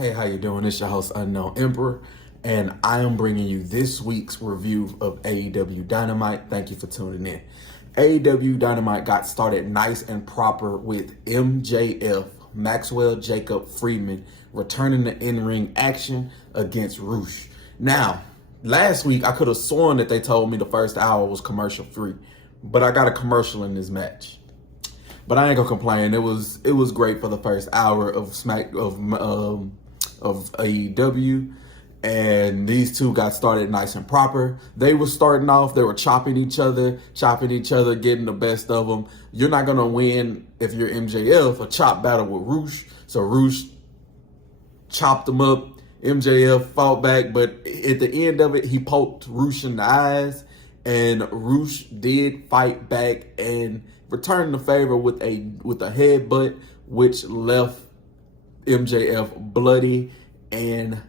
Hey, how you doing? It's your host, Unknown Emperor, and I am bringing you this week's review of AEW Dynamite. Thank you for tuning in. AEW Dynamite got started nice and proper with MJF, Maxwell Jacob Friedman, returning to in-ring action against Roosh. Now, last week I could have sworn that they told me the first hour was commercial free, but I got a commercial in this match. But I ain't gonna complain. It was great for the first hour of AEW, and these two got started nice and proper. They were starting off. They were chopping each other, getting the best of them. You're not gonna win if you're MJF. A chop battle with Roosh. So Roosh chopped him up. MJF fought back, but at the end of it, he poked Roosh in the eyes, and Roosh did fight back and returned the favor with a headbutt, which left MJF bloody and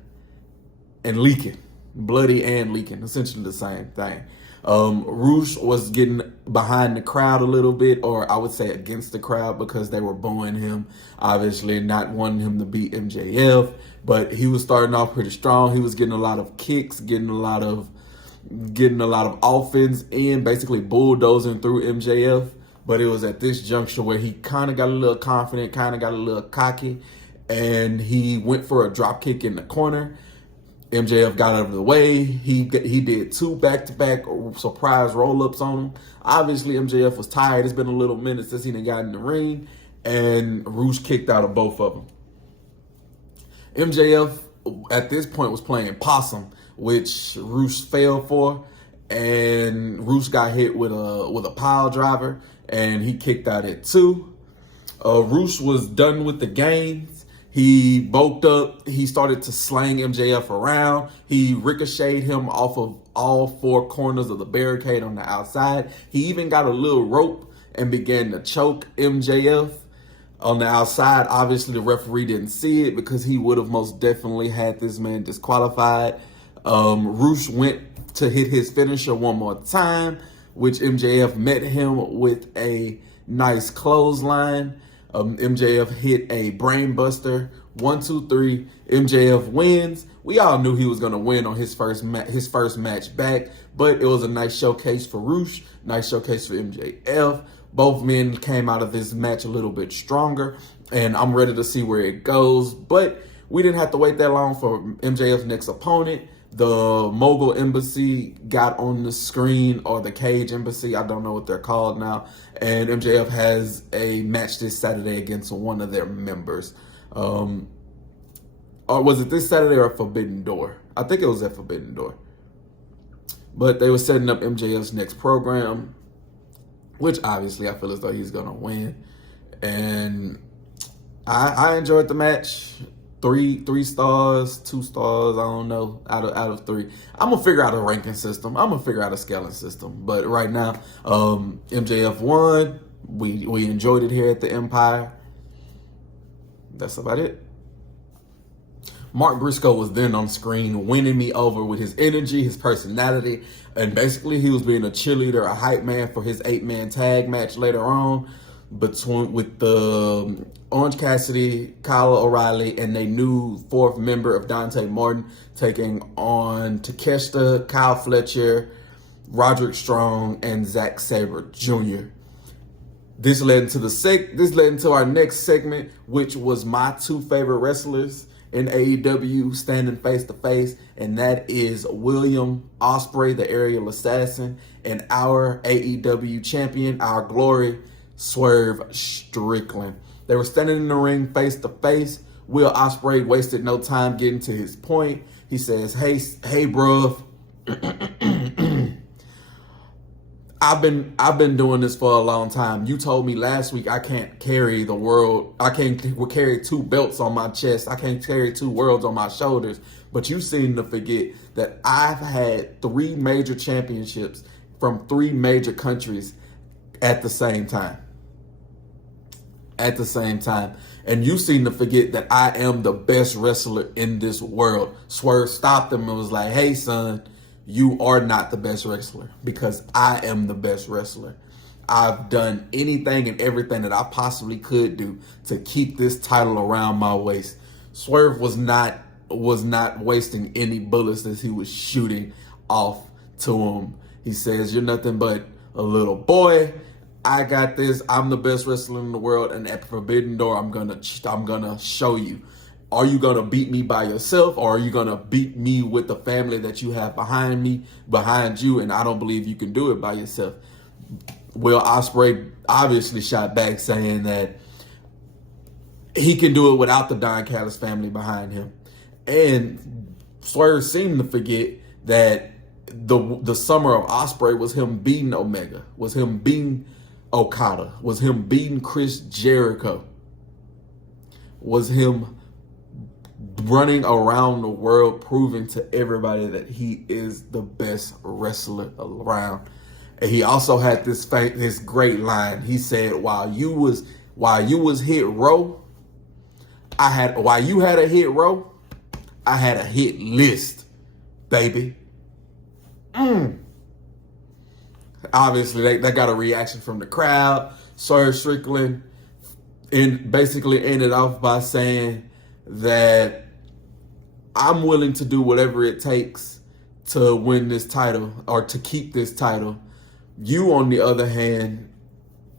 leaking. Bloody and leaking, essentially the same thing. Roosh was getting behind the crowd a little bit, or I would say against the crowd, because they were booing him, obviously not wanting him to beat MJF, but he was starting off pretty strong. He was getting a lot of kicks, getting a lot of offense in, basically bulldozing through MJF. But it was at this juncture where he kind of got a little confident, kind of got a little cocky, and he went for a drop kick in the corner. MJF got out of the way. He did two back-to-back surprise roll-ups on him. Obviously, MJF was tired. It's been a little minute since he done got in the ring, and Roosh kicked out of both of them. MJF, at this point, was playing possum, which Roosh fell for, and Roosh got hit with a pile driver, and he kicked out at two. Roosh was done with the games. He bulked up. He started to slang MJF around. He ricocheted him off of all four corners of the barricade on the outside. He even got a little rope and began to choke MJF on the outside. Obviously, the referee didn't see it because he would have most definitely had this man disqualified. Roosh went to hit his finisher one more time, which MJF met him with a nice clothesline. MJF hit a brain buster. 1, 2, 3. MJF wins. We all knew he was going to win on his first match back, but it was a nice showcase for Roosh, nice showcase for MJF. Both men came out of this match a little bit stronger, and I'm ready to see where it goes. But we didn't have to wait that long for MJF's next opponent. The Mogul Embassy got on the screen, or the Cage Embassy, I don't know what they're called now, and MJF has a match this Saturday against one of their members. Or was it this Saturday or Forbidden Door? I think it was at Forbidden Door. But they were setting up MJF's next program, which obviously I feel as though he's going to win. And I enjoyed the match. 3 stars, 2 stars, I don't know, out of 3. I'm going to figure out a ranking system. I'm going to figure out a scaling system. But right now, MJF won. We enjoyed it here at the Empire. That's about it. Mark Briscoe was then on screen, winning me over with his energy, his personality, and basically he was being a cheerleader, a hype man for his 8-man tag match later on with the Orange Cassidy, Kyle O'Reilly, and their new 4th member of Dante Martin, taking on Takeshita, Kyle Fletcher, Roderick Strong, and Zack Sabre Jr. This led into our next segment, which was my 2 favorite wrestlers in AEW standing face to face, and that is William Ospreay, the aerial assassin, and our AEW champion, our glory, Swerve Strickland. They were standing in the ring face to face. Will Ospreay wasted no time getting to his point. He says, hey, bruv, I've been doing this for a long time. You told me last week I can't carry the world. I can't carry 2 belts on my chest. I can't carry 2 worlds on my shoulders. But you seem to forget that I've had 3 major championships from 3 major countries at the same time. And you seem to forget that I am the best wrestler in this world. Swerve stopped him and was like, hey, son, you are not the best wrestler, because I am the best wrestler. I've done anything and everything that I possibly could do to keep this title around my waist. Swerve was not wasting any bullets as he was shooting off to him. He says, "You're nothing but a little boy. I got this. I'm the best wrestler in the world, and at Forbidden Door, I'm gonna show you. Are you gonna beat me by yourself, or are you gonna beat me with the family that you have behind you? And I don't believe you can do it by yourself." Will Ospreay obviously shot back saying that he can do it without the Don Callis family behind him. And Swerve seemed to forget that the summer of Ospreay was him beating Omega, was him beating Okada, was him beating Chris Jericho, was him running around the world proving to everybody that he is the best wrestler around. And he also had this great line. He said, while you was hit row, while you had a hit row, I had a hit list, baby. Obviously, they got a reaction from the crowd. Swerve Strickland basically ended off by saying that I'm willing to do whatever it takes to win this title or to keep this title. You, on the other hand,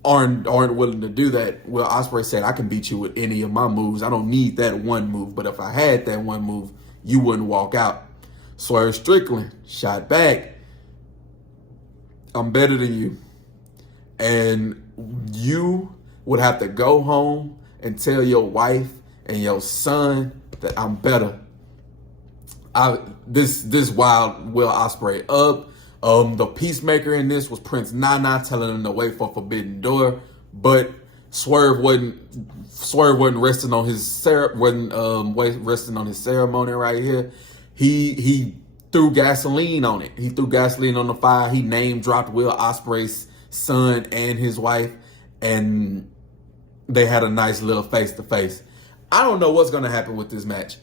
aren't willing to do that. Will Ospreay said, I can beat you with any of my moves. I don't need that one move. But if I had that one move, you wouldn't walk out. Swerve Strickland shot back. I'm better than you. And you would have to go home and tell your wife and your son that I'm better. This wild Will Ospreay up. The peacemaker in this was Prince Nana telling him to wait for Forbidden Door, but Swerve wasn't resting on his resting on his ceremony right here. He threw gasoline on it. He threw gasoline on the fire. He name dropped Will Ospreay's son and his wife, and they had a nice little face to face. I don't know what's gonna happen with this match.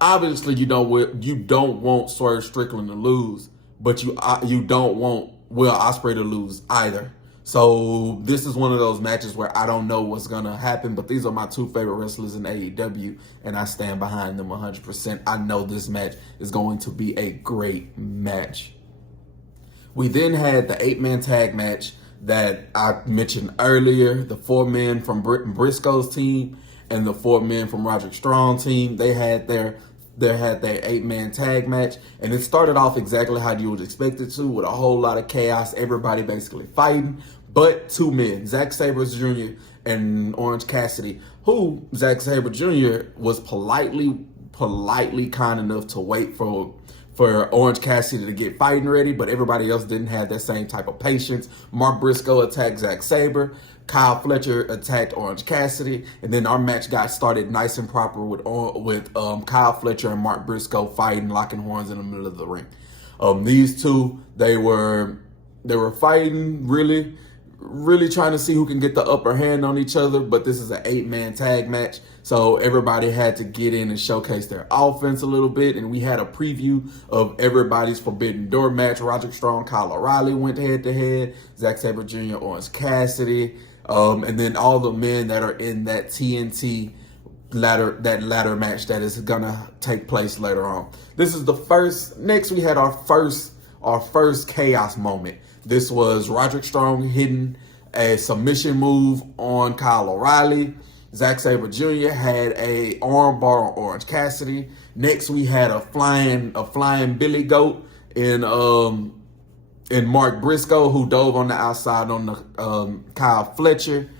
Obviously, you don't want Swerve Strickland to lose, but you don't want Will Ospreay to lose either. So this is one of those matches where I don't know what's going to happen, but these are my two favorite wrestlers in AEW, and I stand behind them 100%. I know this match is going to be a great match. We then had the 8-man tag match that I mentioned earlier, the 4 men from Briscoe's team and the 4 men from Roderick Strong team. They had their 8-man tag match, and it started off exactly how you would expect it to, with a whole lot of chaos, everybody basically fighting, but 2 men, Zack Sabre Jr. and Orange Cassidy, who Zack Sabre Jr. was politely kind enough to wait for Orange Cassidy to get fighting ready, but everybody else didn't have that same type of patience. Mark Briscoe attacked Zack Sabre, Kyle Fletcher attacked Orange Cassidy, and then our match got started nice and proper with Kyle Fletcher and Mark Briscoe fighting, locking horns in the middle of the ring. These two, they were fighting, really trying to see who can get the upper hand on each other, but this is an 8-man tag match, so everybody had to get in and showcase their offense a little bit, and we had a preview of everybody's Forbidden Door match. Roderick Strong, Kyle O'Reilly went head-to-head, Zack Sabre Jr., Orange Cassidy, and then all the men that are in that TNT ladder match that is gonna take place later on. This is the first. Next, we had our first chaos moment. This was Roderick Strong hitting a submission move on Kyle O'Reilly. Zack Sabre Jr. had a arm bar on Orange Cassidy. Next, we had a flying Billy Goat in Mark Briscoe, who dove on the outside on the Kyle Fletcher.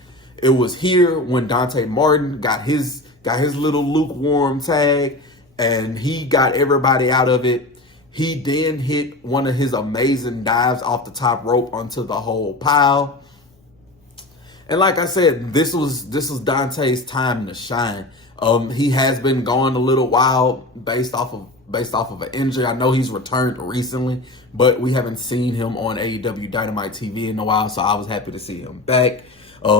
It was here when Dante Martin got his little lukewarm tag, and he got everybody out of it. He then hit one of his amazing dives off the top rope onto the whole pile. And like I said, this was Dante's time to shine. He has been gone a little while based off of an injury. I know he's returned recently, but we haven't seen him on AEW Dynamite TV in a while, so I was happy to see him back.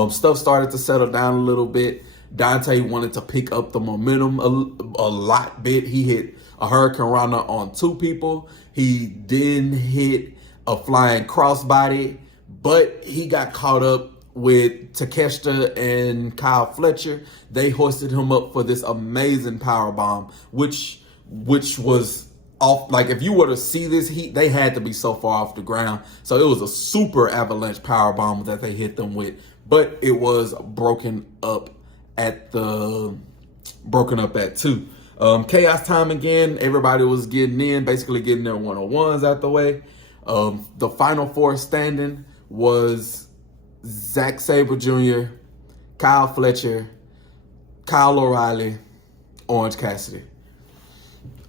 Stuff started to settle down a little bit. Dante wanted to pick up the momentum a bit. He hit a Hurricane Rana on 2 people. He then hit a flying crossbody, but he got caught up with Takeshita and Kyle Fletcher. They hoisted him up for this amazing power bomb, which was off. Like, if you were to see this heat, they had to be so far off the ground. So it was a super avalanche power bomb that they hit them with, but it was broken up at 2. Chaos time again. Everybody was getting in, basically getting their one-on-ones out the way. The final 4 standing was Zack Sabre Jr., Kyle Fletcher, Kyle O'Reilly, Orange Cassidy.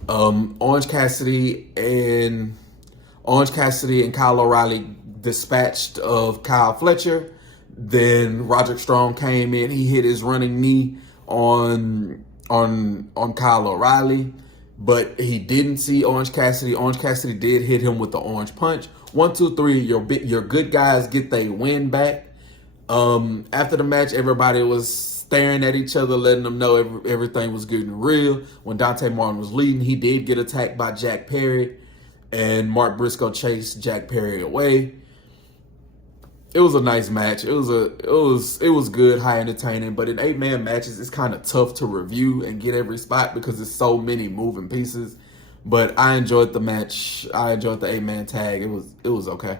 Orange Cassidy and Kyle O'Reilly dispatched of Kyle Fletcher. Then Roderick Strong came in. He hit his running knee on Kyle O'Reilly, but he didn't see Orange Cassidy. Orange Cassidy did hit him with the orange punch. 1, 2, 3. Your good guys get their win back. After the match, everybody was staring at each other, letting them know everything was good and real. When Dante Martin was leading, he did get attacked by Jack Perry, and Mark Briscoe chased Jack Perry away. It was a nice match. It was good, high entertaining. But in 8-man matches, it's kind of tough to review and get every spot because there's so many moving pieces. But I enjoyed the match. I enjoyed the 8-man tag. It was okay.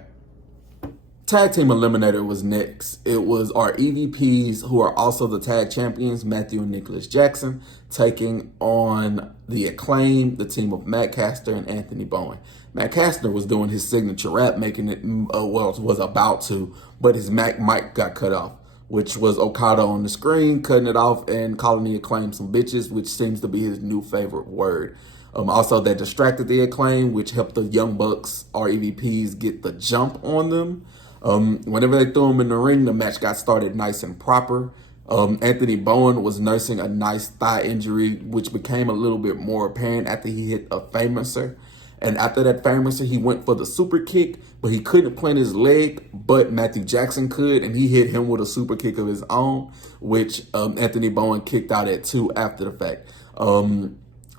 Tag Team Eliminator was next. It was our EVPs, who are also the tag champions, Matthew and Nicholas Jackson, taking on the Acclaim, the team of Matt Caster and Anthony Bowen. Matt Caster was doing his signature rap, making it, was about to, but his mic got cut off, which was Okada on the screen, cutting it off and calling the Acclaim some bitches, which seems to be his new favorite word. Also, that distracted the Acclaim, which helped the Young Bucks, our EVPs, get the jump on them. Whenever they threw him in the ring, the match got started nice and proper. Anthony Bowen was nursing a nice thigh injury, which became a little bit more apparent after he hit a Famouser. And after that Famouser, he went for the super kick, but he couldn't plant his leg, but Matthew Jackson could, and he hit him with a super kick of his own, which Anthony Bowen kicked out at 2 after the fact.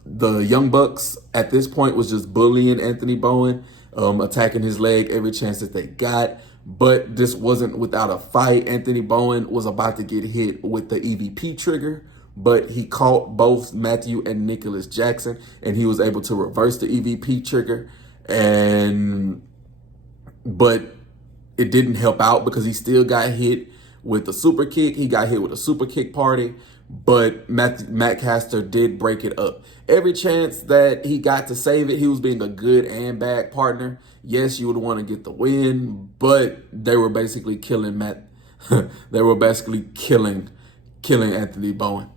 The Young Bucks at this point was just bullying Anthony Bowen, attacking his leg every chance that they got. But this wasn't without a fight. Anthony Bowen was about to get hit with the EVP trigger, but he caught both Matthew and Nicholas Jackson, and he was able to reverse the EVP trigger. But it didn't help out because he still got hit with the super kick. He got hit with a super kick party, but Matt Caster did break it up. Every chance that he got to save it, he was being a good and bad partner. Yes, you would want to get the win, but they were basically killing they were basically killing Anthony Bowen.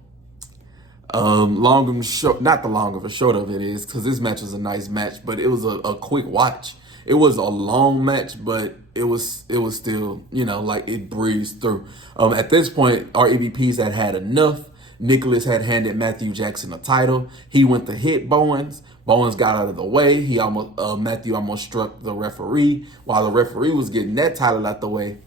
Long and short, not the long of a short of it is, because this match was a nice match, but it was a quick watch. It was a long match, but it was still, like it breezed through. At this point, our EVPs had enough. Nicholas had handed Matthew Jackson a title. He went to hit Bowens. Bowens got out of the way. Matthew almost struck the referee. While the referee was getting that title out the way,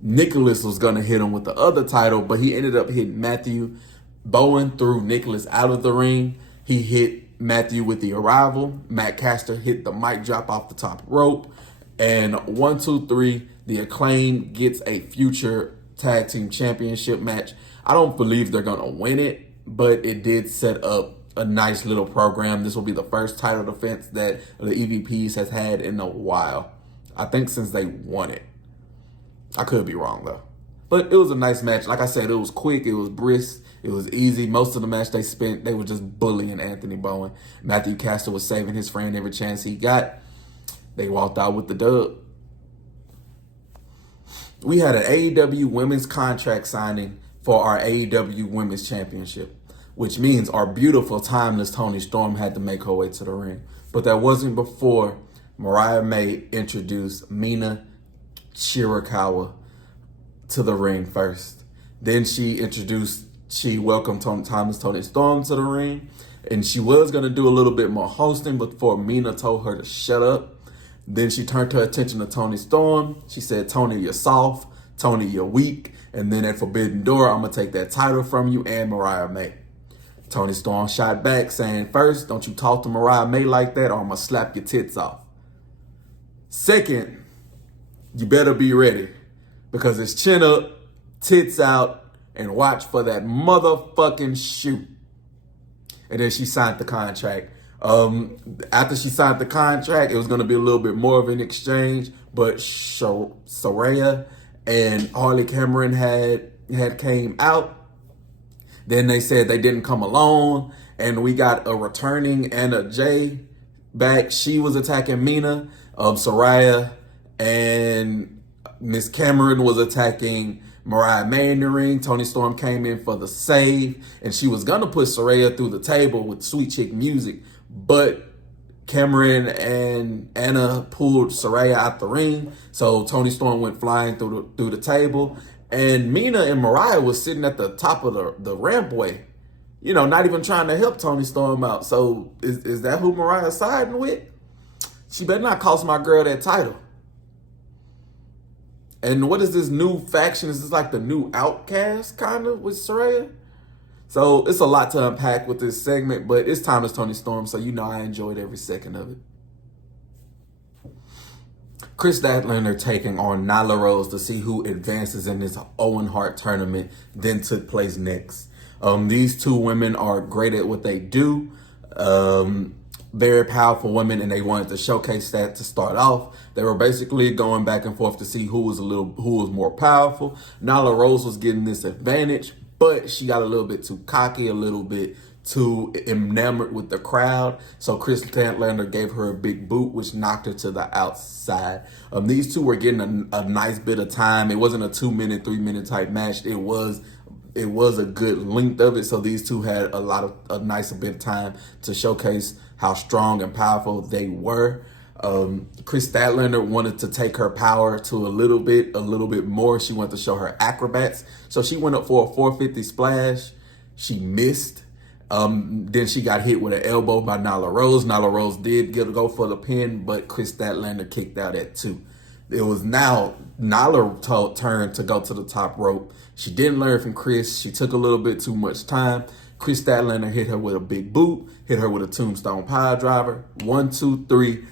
Nicholas was going to hit him with the other title, but he ended up hitting Matthew. Bowen threw Nicholas out of the ring. He hit Matthew with the arrival. Matt Caster hit the mic drop off the top rope. And 1, 2, 3, the Acclaim gets a future tag team championship match. I don't believe they're going to win it, but it did set up a nice little program. This will be the first title defense that the EVPs has had in a while. I think since they won it. I could be wrong, though. But it was a nice match. Like I said, it was quick. It was brisk. It was easy. Most of the match they were just bullying Anthony Bowen. Matthew Caster was saving his friend every chance he got. They walked out with the dub. We had an AEW women's contract signing for our AEW Women's Championship, which means our beautiful, timeless Toni Storm had to make her way to the ring. But that wasn't before Mariah May introduced Mina Shirakawa to the ring first. Then she welcomed timeless Toni Storm to the ring, and she was going to do a little bit more hosting before Mina told her to shut up. Then she turned her attention to Toni Storm. She said, "Toni, you're soft. Toni, you're weak. And then at Forbidden Door, I'm going to take that title from you and Mariah May." Toni Storm shot back saying, "First, don't you talk to Mariah May like that or I'm going to slap your tits off. Second, you better be ready because it's chin up tits out, and watch for that motherfucking shoot. And then she signed the contract. After she signed the contract, it was going to be a little bit more of an exchange, but Saraya and Harley Cameron had came out. Then they said they didn't come alone, and we got a returning Anna Jay back. She was attacking Mina. Saraya and Miss Cameron was attacking Mariah May in the ring. Toni Storm came in for the save, and she was going to put Saraya through the table with Sweet Chick music, but Cameron and Anna pulled Saraya out the ring, so Toni Storm went flying through the table, and Mina and Mariah was sitting at the top of the rampway, you know, not even trying to help Toni Storm out. So is that who Mariah's siding with? She better not cost my girl that title. And what is this new faction? Is this like the new Outcast kind of with Saraya? So it's a lot to unpack with this segment, but it's timeless Toni Storm, so you know I enjoyed every second of it. Chris Statlander taking on Nyla Rose to see who advances in this Owen Hart tournament then took place next. These two women are great at what they do. Very powerful women, and they wanted to showcase that to start off. They were basically going back and forth to see who was more powerful. Nyla Rose was getting this advantage, but she got a little bit too cocky, a little bit too enamored with the crowd. So Chris Statlander gave her a big boot, which knocked her to the outside. These two were getting a nice bit of time. It wasn't a 2-minute, 3-minute type match. It was a good length of it. So these two had a nice bit of time to showcase how strong and powerful they were. Chris Statlander wanted to take her power to a little bit more. She wanted to show her acrobats. So she went up for a 450 splash. She missed. Then she got hit with an elbow by Nyla Rose. Nyla Rose did go for the pin, but Chris Statlander kicked out at 2. It was now Nyla's turn to go to the top rope. She didn't learn from Chris. She took a little bit too much time. Chris Statlander hit her with a big boot, hit her with a tombstone pile driver. 1, 2, 3.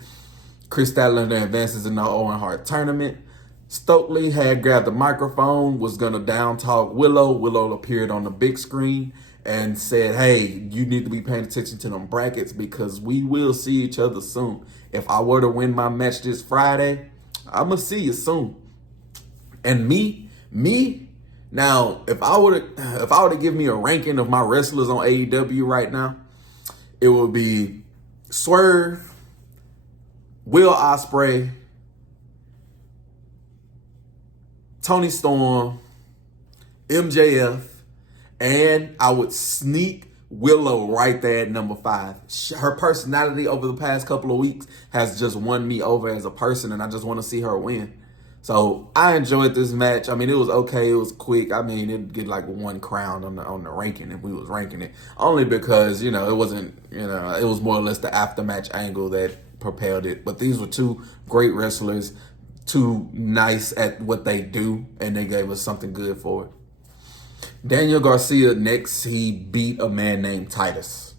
Chris Statlander advances in the Owen Hart tournament. Stokely had grabbed the microphone, was going to down talk Willow. Willow appeared on the big screen and said, hey, you need to be paying attention to them brackets because we will see each other soon. If I were to win my match this Friday, I'm going to see you soon. And me, now, if I were to give me a ranking of my wrestlers on AEW right now, it would be Swerve, Will Ospreay, Toni Storm, MJF, and I would sneak Willow right there at number 5. Her personality over the past couple of weeks has just won me over as a person, and I just want to see her win. So I enjoyed this match. I mean, it was okay. It was quick. I mean, it'd get like 1 crown on the ranking if we was ranking it. Only because, it wasn't, it was more or less the after-match angle that propelled it. But these were 2 great wrestlers, 2 nice at what they do, and they gave us something good for it. Daniel Garcia next, he beat a man named Titus.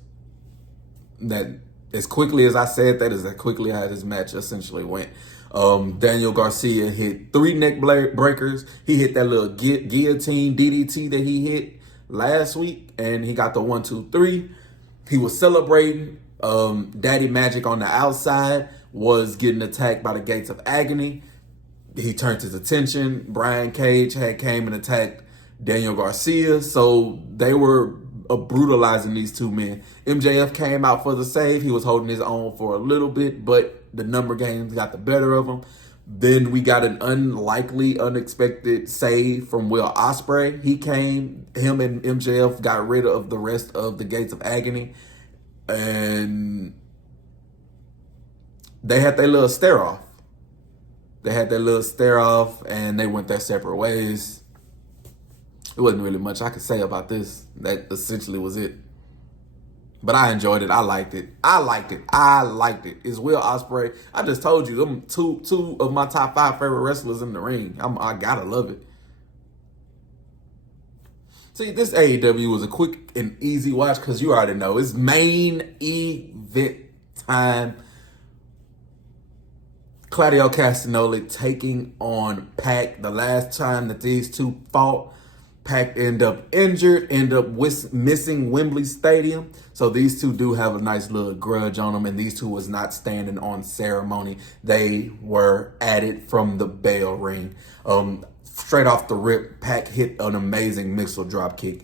That, as quickly as I said that, is as quickly how this match essentially went. Daniel Garcia hit 3 neck breakers. He hit that little guillotine DDT that he hit last week, and he got the 1, 2, 3. He was celebrating. Daddy Magic on the outside was getting attacked by the Gates of Agony. He turned his attention. Brian Cage came and attacked Daniel Garcia, so they were brutalizing these 2 men. MJF came out for the save. He was holding his own for a little bit, but the number games got the better of him. Then we got an unexpected save from Will Ospreay. He came, him and MJF got rid of the rest of the Gates of Agony, and they had their little stare-off. And they went their separate ways. It wasn't really much I could say about this. That essentially was it. But I enjoyed it. I liked it. It's Will Ospreay. I just told you, them two of my top 5 favorite wrestlers in the ring. I gotta love it. See, this AEW was a quick and easy watch because you already know it's main event time. Claudio Castagnoli taking on Pac. The last time that these two fought Pac end up injured, missing Wembley Stadium. So these two do have a nice little grudge on them, and these two was not standing on ceremony. They were added from the bell ring. Straight off the rip, Pac hit an amazing missile drop kick.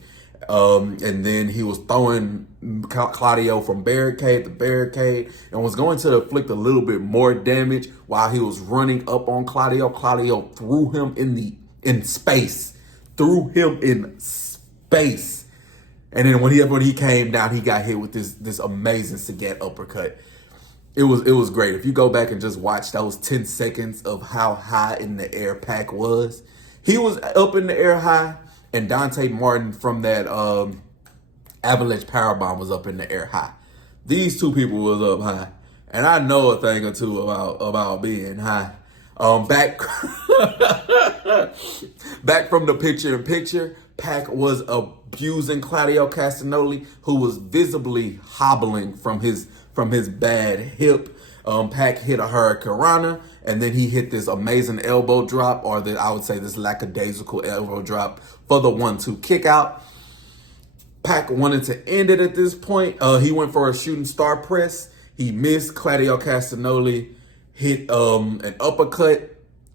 And then he was throwing Claudio from barricade to barricade and was going to inflict a little bit more damage while he was running up on Claudio. Claudio threw him in space. Threw him in space. And then when he came down, he got hit with this amazing Sagat uppercut. It was great. If you go back and just watch those 10 seconds of how high in the air Pac was, he was up in the air high, and Dante Martin from that Avalanche Powerbomb was up in the air high. These two people was up high. And I know a thing or two about being high. Back from the picture-in-picture, Pac was abusing Claudio Castagnoli, who was visibly hobbling from his bad hip. Pac hit a Hurricanrana, and then he hit this amazing elbow drop, or I would say this lackadaisical elbow drop for the 1-2 kick out. Pac wanted to end it at this point. He went for a shooting star press. He missed. Claudio Castagnoli hit an uppercut,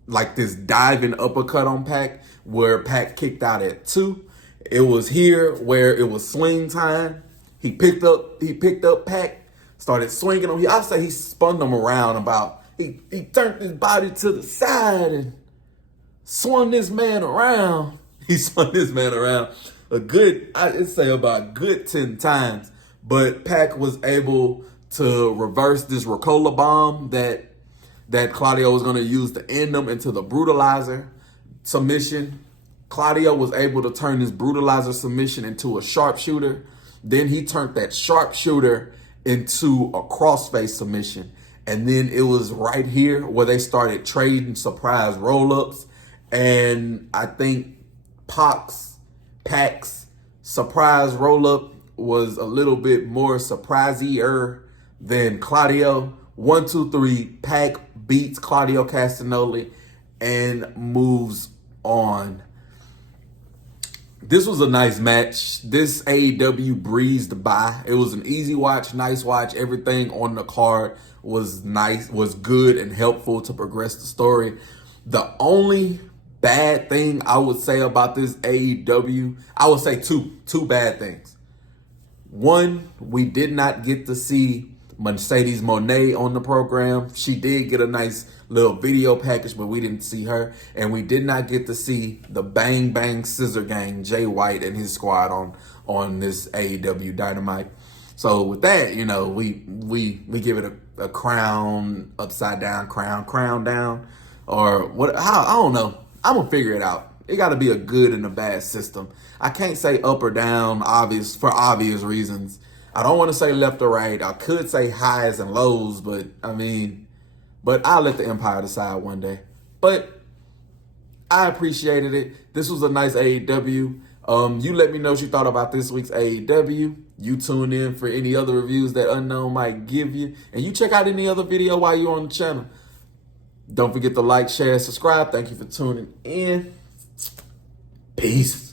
like this diving uppercut on Pac, where Pac kicked out at 2. It was here where it was swing time. He picked up Pac, started swinging him. I'd say he spun him around about. He turned his body to the side and swung this man around. He spun this man around I'd say about a good 10 times. But Pac was able to reverse this Ricola bomb that Claudio was going to use to end them into the brutalizer submission. Claudio was able to turn his brutalizer submission into a sharpshooter. Then he turned that sharpshooter into a crossface submission. And then it was right here where they started trading surprise roll-ups. And I think Pac's surprise roll-up was a little bit more surprisey-er than Claudio. 1, 2, 3, Pac beats Claudio Castagnoli and moves on. This was a nice match. This AEW breezed by. It was an easy watch, nice watch. Everything on the card was nice, was good and helpful to progress the story. The only bad thing I would say about this AEW, I would say two bad things. One, we did not get to see Mercedes Moné on the program. She did get a nice little video package, but we didn't see her. And we did not get to see the Bang Bang Scissor Gang, Jay White and his squad on this AEW Dynamite. So with that, you know, we give it a crown upside down, crown down, or what? I don't know. I'm gonna figure it out. It got to be a good and a bad system. I can't say up or down, for obvious reasons. I don't want to say left or right. I could say highs and lows, but I'll let the Empire decide one day. But I appreciated it. This was a nice AEW. You let me know what you thought about this week's AEW. You tune in for any other reviews that Unknown might give you. And you check out any other video while you're on the channel. Don't forget to like, share, subscribe. Thank you for tuning in. Peace.